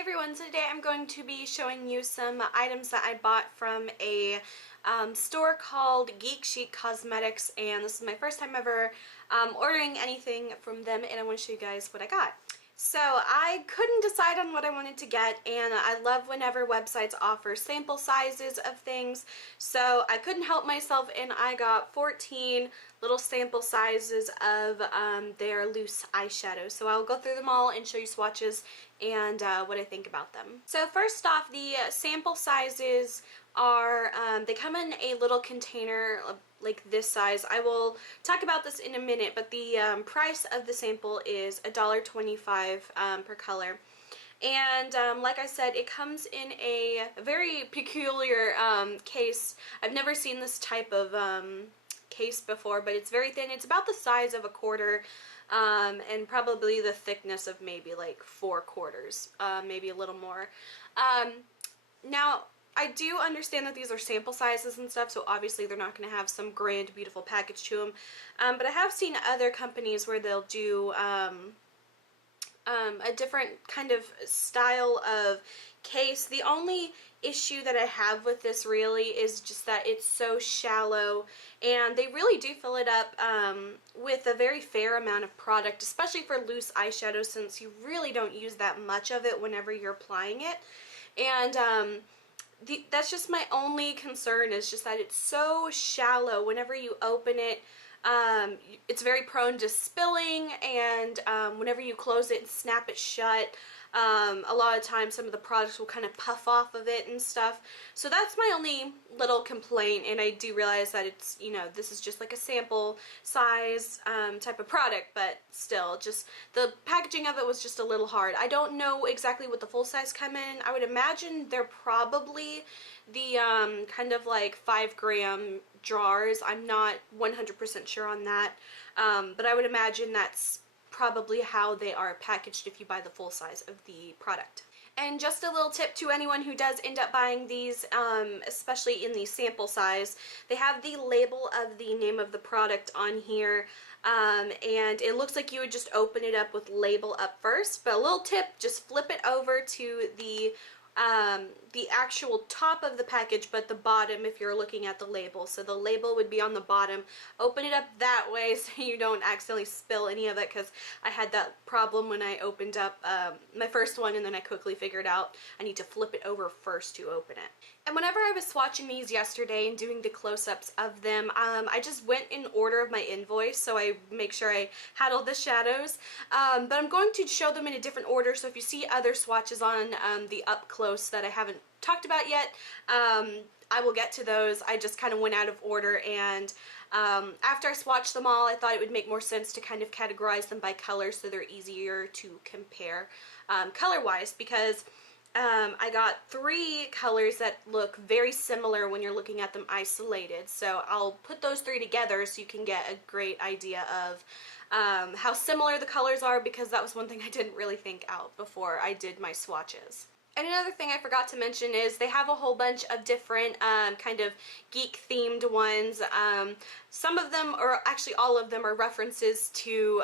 Hey everyone, so today I'm going to be showing you some items that I bought from a store called Geek Chic Cosmetics, and this is my first time ever ordering anything from them, and I want to show you guys what I got. So I couldn't decide on what I wanted to get, and I love whenever websites offer sample sizes of things, so I couldn't help myself and I got 14 little sample sizes of their loose eyeshadow. So I'll go through them all and show you swatches and what I think about them. So first off, the sample sizes are, they come in a little container like this size. I will talk about this in a minute, but the price of the sample is $1.25 per color. And like I said, it comes in a very peculiar case. I've never seen this type of case before, but it's very thin. It's about the size of a quarter, and probably the thickness of maybe like 4/4, maybe a little more. Now, I do understand that these are sample sizes and stuff, so obviously they're not going to have some grand, beautiful package to them. But I have seen other companies where they'll do a different kind of style of case. The only issue that I have with this really is just that it's so shallow, and they really do fill it up with a very fair amount of product, especially for loose eyeshadow, since you really don't use that much of it whenever you're applying it. And that's just my only concern, is just that it's so shallow. Whenever you open it, it's very prone to spilling, and whenever you close it and snap it shut, a lot of times some of the products will kind of puff off of it and stuff. So that's my only little complaint, and I do realize that it's, you know, this is just like a sample size type of product, but still, just the packaging of it was just a little hard. I don't know exactly what the full size come in. I would imagine they're probably the kind of like 5-gram jars. I'm not 100% sure on that, but I would imagine that's probably how they are packaged if you buy the full size of the product. And just a little tip to anyone who does end up buying these, especially in the sample size, they have the label of the name of the product on here, and it looks like you would just open it up with label up first, but a little tip, just flip it over to the actual top of the package, but the bottom if you're looking at the label. So the label would be on the bottom. Open it up that way so you don't accidentally spill any of it, because I had that problem when I opened up my first one, and then I quickly figured out I need to flip it over first to open it. And whenever I was swatching these yesterday and doing the close-ups of them, I just went in order of my invoice, so I make sure I had all the shadows. But I'm going to show them in a different order, so if you see other swatches on the up close that I haven't talked about yet, I will get to those. I just kind of went out of order, and after I swatched them all, I thought it would make more sense to kind of categorize them by color so they're easier to compare color-wise, because I got 3 colors that look very similar when you're looking at them isolated. So I'll put those 3 together so you can get a great idea of how similar the colors are, because that was one thing I didn't really think out before I did my swatches. And another thing I forgot to mention is they have a whole bunch of different kind of geek-themed ones. Some of them, or actually all of them, are references to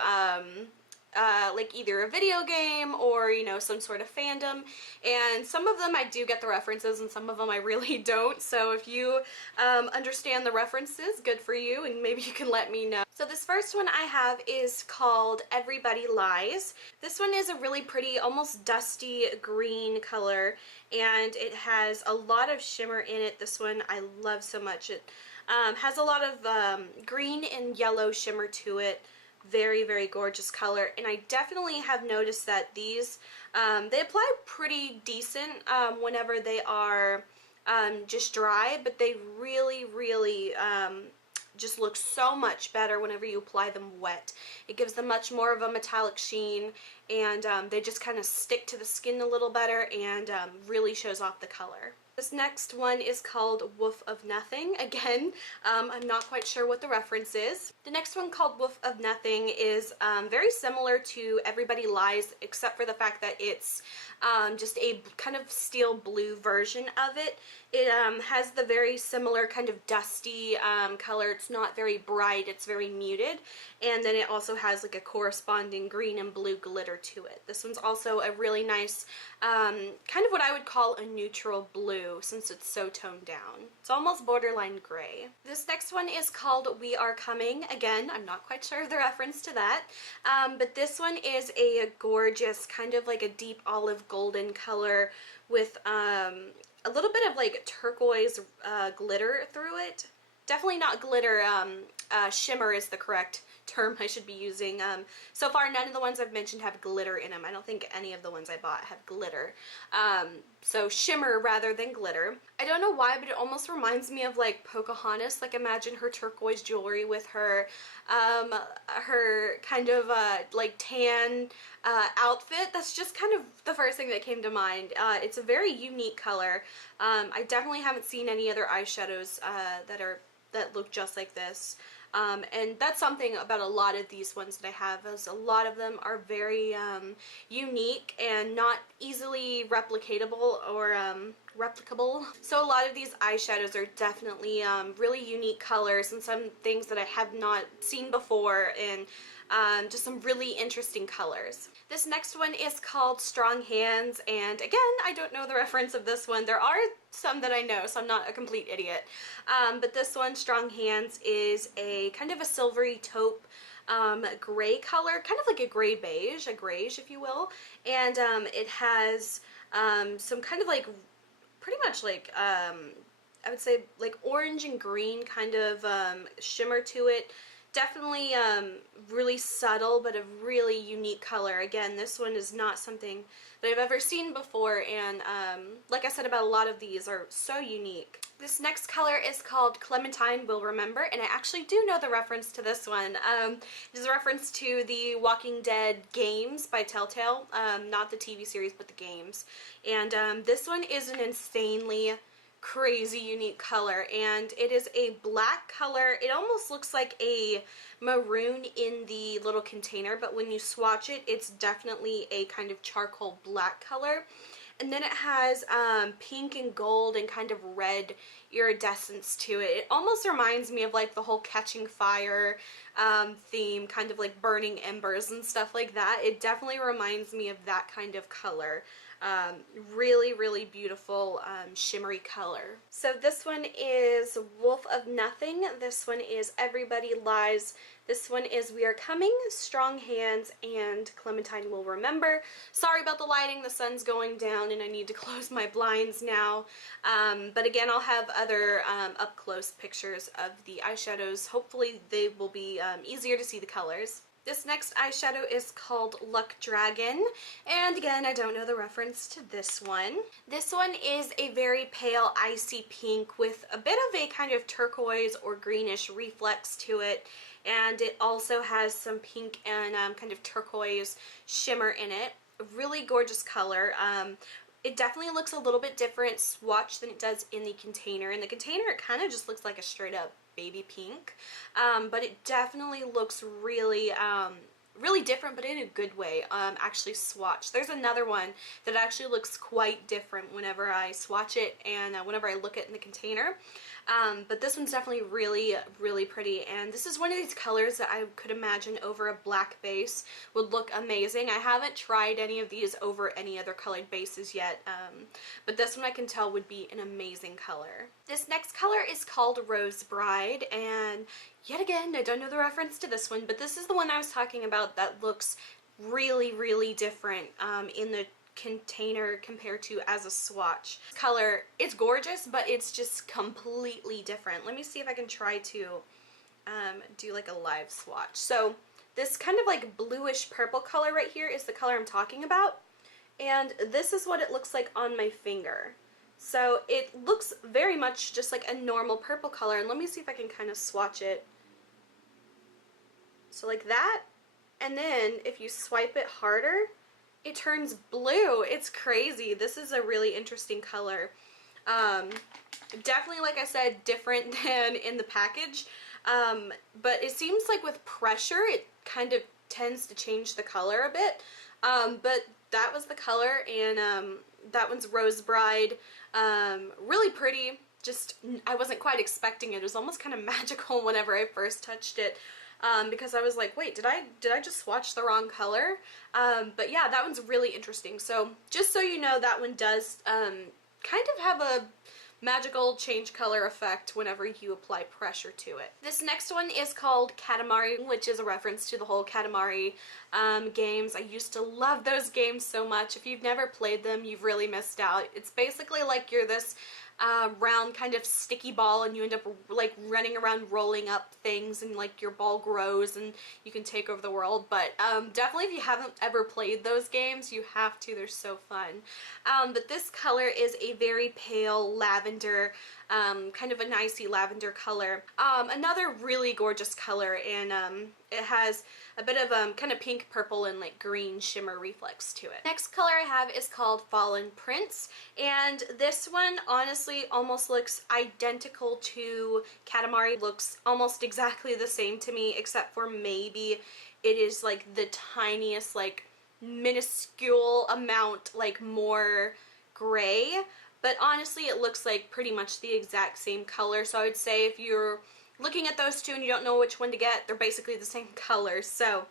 like either a video game or, you know, some sort of fandom, and some of them I do get the references and some of them I really don't. So if you understand the references, good for you, and maybe you can let me know. So this first one I have is called Everybody Lies. This one is a really pretty, almost dusty green color, and it has a lot of shimmer in it. This one I love so much. It has a lot of green and yellow shimmer to it. Very, very gorgeous color, and I definitely have noticed that these, they apply pretty decent whenever they are just dry, but they really, really just look so much better whenever you apply them wet. It gives them much more of a metallic sheen, and they just kind of stick to the skin a little better, and really shows off the color. This next one is called Wolf of Nothing. Again, I'm not quite sure what the reference is. The next one, called Wolf of Nothing, is very similar to Everybody Lies, except for the fact that it's just a kind of steel blue version of it. It has the very similar kind of dusty color. It's not very bright, it's very muted. And then it also has like a corresponding green and blue glitter to it. This one's also a really nice, kind of what I would call a neutral blue, since it's so toned down. It's almost borderline gray. This next one is called We Are Coming. Again, I'm not quite sure of the reference to that, but this one is a gorgeous, kind of like a deep olive golden color with a little bit of like turquoise glitter through it. Definitely not glitter, shimmer is the correct term I should be using. So far, none of the ones I've mentioned have glitter in them. I don't think any of the ones I bought have glitter. So shimmer rather than glitter. I don't know why, but it almost reminds me of like Pocahontas. Like, imagine her turquoise jewelry with her kind of like tan outfit. That's just kind of the first thing that came to mind. It's a very unique color. I definitely haven't seen any other eyeshadows that look just like this. And that's something about a lot of these ones that I have, is a lot of them are very unique and not easily replicatable or replicable. So a lot of these eyeshadows are definitely really unique colors and some things that I have not seen before, and just some really interesting colors. This next one is called Strong Hands, and again, I don't know the reference of this one. There are some that I know, so I'm not a complete idiot. But this one, Strong Hands, is a kind of a silvery taupe gray color, kind of like a gray beige, a grayish if you will, and it has some kind of like, pretty much like, I would say like orange and green kind of shimmer to it. Definitely really subtle, but a really unique color. Again, this one is not something that I've ever seen before, and like I said about a lot of these, are so unique. This next color is called Clementine Will Remember, and I actually do know the reference to this one. It is a reference to the Walking Dead games by Telltale, not the TV series, but the games. And this one is an insanely crazy unique color, and it is a black color. It almost looks like a maroon in the little container, but when you swatch it, it's definitely a kind of charcoal black color. And then it has pink and gold and kind of red iridescence to it. It almost reminds me of like the whole Catching Fire theme, kind of like burning embers and stuff like that. It definitely reminds me of that kind of color. Really, really beautiful shimmery color. So this one is Wolf of Nothing. This one is Everybody Lies. This one is We Are Coming, Strong Hands, and Clementine Will Remember. Sorry about the lighting, the sun's going down and I need to close my blinds now. But again, I'll have other up-close pictures of the eyeshadows. Hopefully they will be easier to see the colors. This next eyeshadow is called Luck Dragon, and again, I don't know the reference to this one. This one is a very pale icy pink with a bit of a kind of turquoise or greenish reflex to it, and it also has some pink and kind of turquoise shimmer in it. A really gorgeous color. It definitely looks a little bit different swatched than it does in the container. In the container, it kind of just looks like a straight up baby pink, but it definitely looks really really different, but in a good way, actually swatched. There's another one that actually looks quite different whenever I swatch it and whenever I look at it in the container. But this one's definitely really, really pretty, and this is one of these colors that I could imagine over a black base would look amazing. I haven't tried any of these over any other colored bases yet, but this one I can tell would be an amazing color. This next color is called Rose Bride, and yet again, I don't know the reference to this one, but this is the one I was talking about that looks really, really different in the container compared to as a swatch. This color, it's gorgeous, but it's just completely different. Let me see if I can try to do like a live swatch. So this kind of like bluish purple color right here is the color I'm talking about, and this is what it looks like on my finger. So it looks very much just like a normal purple color, and let me see if I can kind of swatch it. So like that, and then if you swipe it harder, it turns blue. It's crazy. This is a really interesting color. Definitely, like I said, different than in the package. But it seems like with pressure, it kind of tends to change the color a bit. But that was the color, and that one's Rose Bride. Really pretty. Just, I wasn't quite expecting it. It was almost kind of magical whenever I first touched it. Because I was like, wait, did I just swatch the wrong color? But yeah, that one's really interesting. So just so you know, that one does kind of have a magical change color effect whenever you apply pressure to it. This next one is called Katamari, which is a reference to the whole Katamari games. I used to love those games so much. If you've never played them, you've really missed out. It's basically like you're this round kind of sticky ball, and you end up like running around rolling up things, and like your ball grows and you can take over the world. But definitely if you haven't ever played those games, you have to. They're so fun. But this color is a very pale lavender, kind of a nicey lavender color. Another really gorgeous color, and it has a bit of kind of pink, purple, and like green shimmer reflex to it. Next color I have is called Fallen Prince, and this one honestly almost looks identical to Katamari. Looks almost exactly the same to me, except for maybe it is like the tiniest, like minuscule amount like more gray, but honestly it looks like pretty much the exact same color. So I would say if you're looking at those two and you don't know which one to get, they're basically the same color. So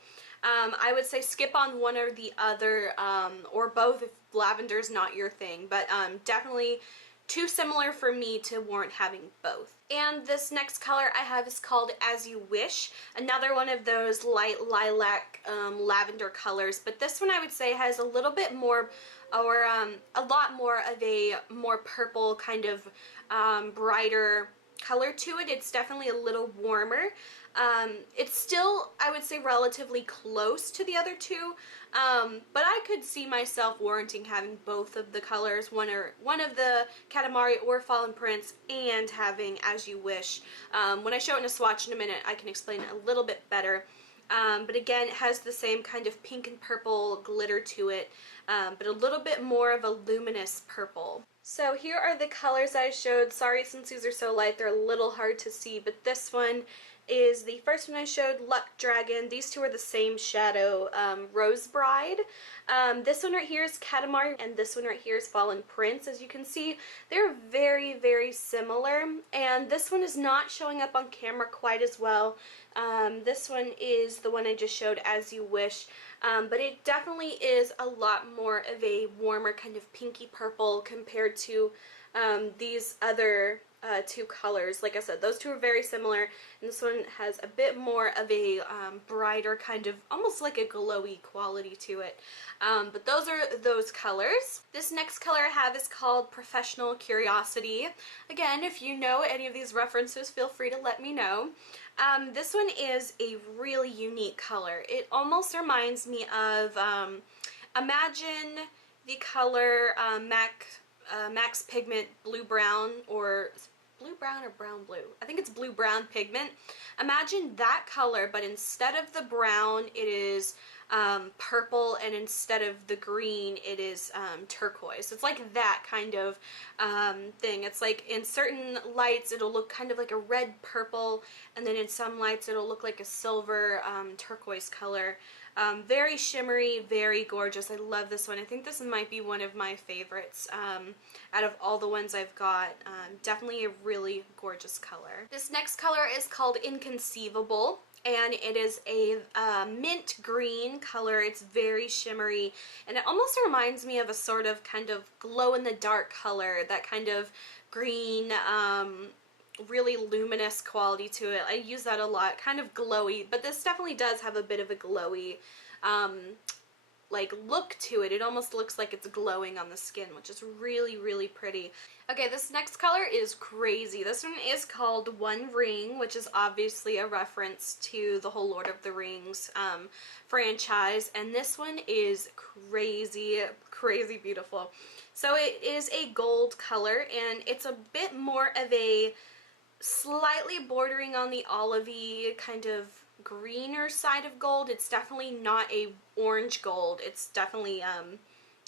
I would say skip on one or the other, or both if lavender's not your thing, but definitely too similar for me to warrant having both. And this next color I have is called As You Wish, another one of those light lilac lavender colors, but this one I would say has a little bit more, or a lot more of a more purple kind of brighter color to it. It's definitely a little warmer. It's still, I would say, relatively close to the other two, but I could see myself warranting having both of the colors, one of the Katamari or Fallen Prince, and having As You Wish. When I show it in a swatch in a minute, I can explain it a little bit better. But again, it has the same kind of pink and purple glitter to it, but a little bit more of a luminous purple. So here are the colors I showed. Sorry, since these are so light, they're a little hard to see, but this one is the first one I showed, Luck Dragon. These two are the same shadow, Rose Bride. This one right here is Katamari, and this one right here is Fallen Prince. As you can see, they're very, very similar, and this one is not showing up on camera quite as well. This one is the one I just showed, As You Wish, but it definitely is a lot more of a warmer kind of pinky purple compared to these other two colors. Like I said, those two are very similar, and this one has a bit more of a brighter kind of, almost like a glowy quality to it. But those are those colors. This next color I have is called Professional Curiosity. Again, if you know any of these references, feel free to let me know. This one is a really unique color. It almost reminds me of, imagine the color Max Pigment Blue Brown, or blue brown or brown blue? I think it's blue brown pigment. Imagine that color, but instead of the brown, it is purple, and instead of the green, it is turquoise. It's like that kind of thing. It's like in certain lights it'll look kind of like a red purple, and then in some lights it'll look like a silver turquoise color. Very shimmery, very gorgeous. I love this one. I think this might be one of my favorites out of all the ones I've got. Definitely a really gorgeous color. This next color is called Inconceivable, and it is a mint green color. It's very shimmery, and it almost reminds me of a sort of kind of glow-in-the-dark color, that kind of green, really luminous quality to it. I use that a lot, kind of glowy, but this definitely does have a bit of a glowy like look to it. It almost looks like it's glowing on the skin, which is really, really pretty. Okay, this next color is crazy. This one is called One Ring, which is obviously a reference to the whole Lord of the Rings franchise, and this one is crazy, crazy beautiful. So it is a gold color, and it's a bit more of a slightly bordering on the olivey kind of greener side of gold. It's definitely not a orange gold. It's definitely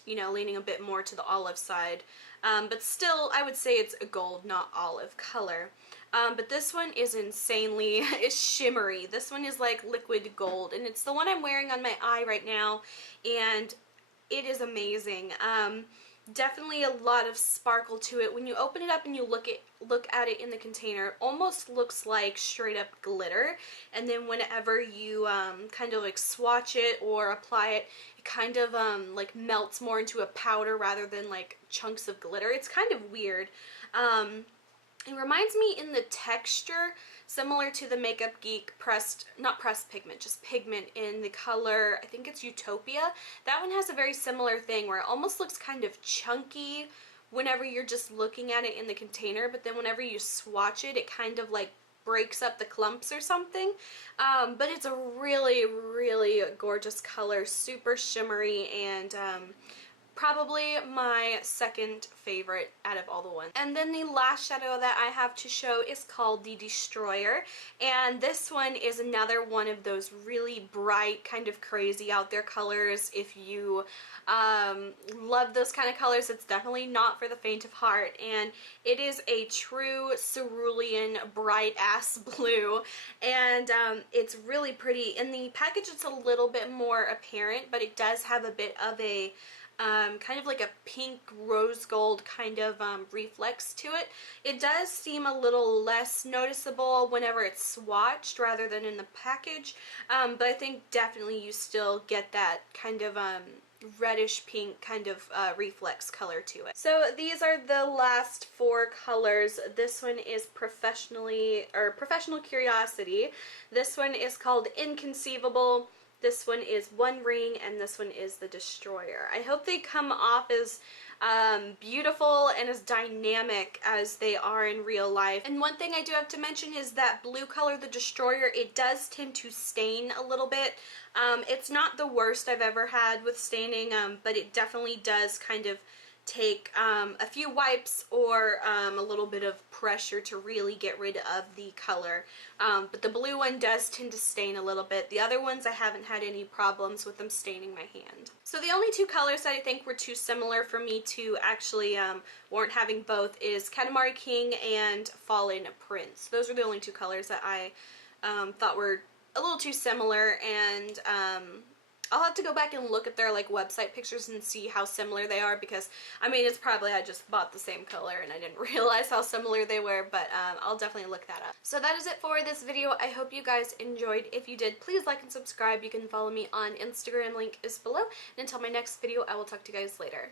you know, leaning a bit more to the olive side. But still, I would say it's a gold, not olive color. But this one is insanely shimmery. This one is like liquid gold, and it's the one I'm wearing on my eye right now, and it is amazing. Definitely a lot of sparkle to it. When you open it up and you look at it in the container, it almost looks like straight up glitter, and then whenever you kind of like swatch it or apply it, it kind of like melts more into a powder rather than like chunks of glitter. It's kind of weird. It reminds me in the texture similar to the Makeup Geek not pressed pigment, just pigment in the color, I think it's Utopia. That one has a very similar thing where it almost looks kind of chunky whenever you're just looking at it in the container, but then whenever you swatch it, it kind of like breaks up the clumps or something. But it's a really, really gorgeous color, super shimmery, and probably my second favorite out of all the ones. And then the last shadow that I have to show is called the Destroyer, and this one is another one of those really bright, kind of crazy out there colors. If you love those kind of colors, it's definitely not for the faint of heart, and it is a true cerulean bright ass blue, and it's really pretty. In the package it's a little bit more apparent, but it does have a bit of a kind of like a pink rose gold kind of reflex to it. It does seem a little less noticeable whenever it's swatched rather than in the package, but I think definitely you still get that kind of reddish pink kind of reflex color to it. So these are the last four colors. This one is Professional Curiosity. This one is called Inconceivable. This one is One Ring, and this one is the Destroyer. I hope they come off as beautiful and as dynamic as they are in real life. And one thing I do have to mention is that blue color, the Destroyer, it does tend to stain a little bit. It's not the worst I've ever had with staining, but it definitely does kind of take a few wipes or a little bit of pressure to really get rid of the color. But the blue one does tend to stain a little bit. The other ones I haven't had any problems with them staining my hand. So the only two colors that I think were too similar for me to actually warrant having both is Katamari King and Fallen Prince. Those are the only two colors that I thought were a little too similar, and I'll have to go back and look at their like website pictures and see how similar they are, because I mean, it's probably I just bought the same color and I didn't realize how similar they were, but I'll definitely look that up. So that is it for this video. I hope you guys enjoyed. If you did, please like and subscribe. You can follow me on Instagram, link is below, and until my next video, I will talk to you guys later.